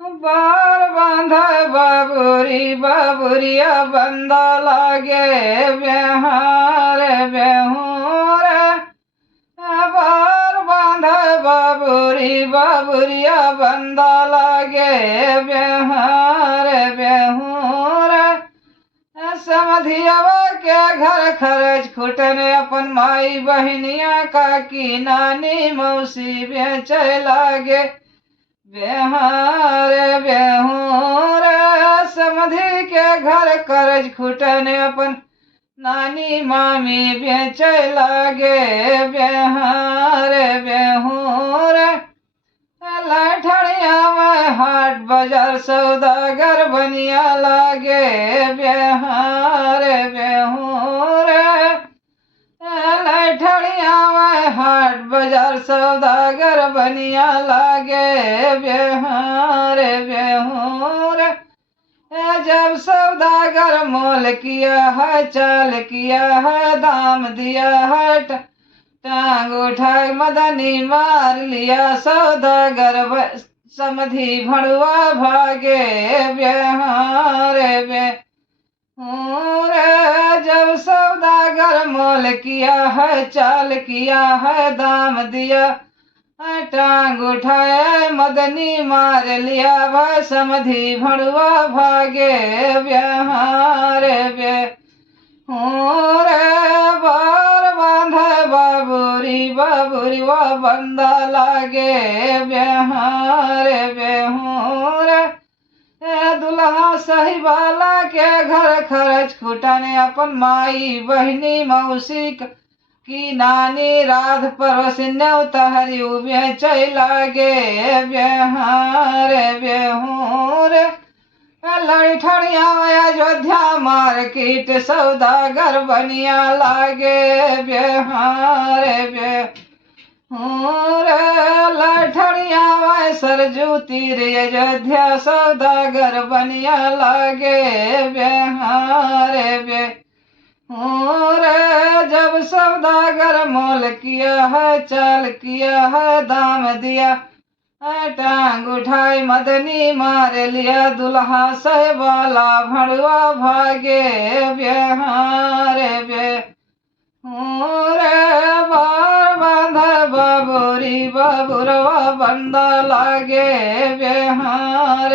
बार बांधे बाबुरी बाबुरिया बंदा लागे बिहार बेहूर। बार बांधे बाबुरी बाबुरिया बंदा लागे बिहार बेहूर। समधियावा के घर खर्च खुटने अपन माई बहनिया काकी नानी मौसी बेचे लागे बिहार बेहूर। समधि के घर कर्ज खुटने अपन नानी मामी बेचे लागे बिहार बेहूर। लठड़िया में हाट बाजार सौदागर बनिया लागे बिहार बेहूर। लठड़िया में हाट बाजार सौदागर बनिया लागे बिहार बेहूर। जब सौदागर मोल किया है चाल किया है दाम दिया है टांग उठाए मदनी मार लिया सौदागर समधि भड़ुआ भागे बिहार बेहूर। जब सौदागर मोल किया है चाल किया है दाम दिया टांग उठाए मदनी मार लिया भाई समधि भड़ुआ भागे बिहार बेहूर। बार बांधे बाबुरी बाबुरी वा बंदा लागे बिहार बेहूर। दुल्हा साहिबाला के घर खर्च खुटाने अपन माई बहनी मौसी की नानी राध परवश न्यौतहरी बेचे लागे बिहार बेहूर। लड़ठड़िया अयोध्या मार्केट सौदागर बनिया लागे बिहार बेहूर। लड़ठड़िया सरजू तीर अयोध्या सौदागर बनिया लागे बिहार बेहूर। जब सौदागर मोल किया है चाल किया है दाम दिया टांग उठाई मदनी मार लिया दुल्हा सहबाला भड़ुआ भागे बिहार बेहूर। बार बांधे बाबुरी बाबुरवा बंदा लागे बिहार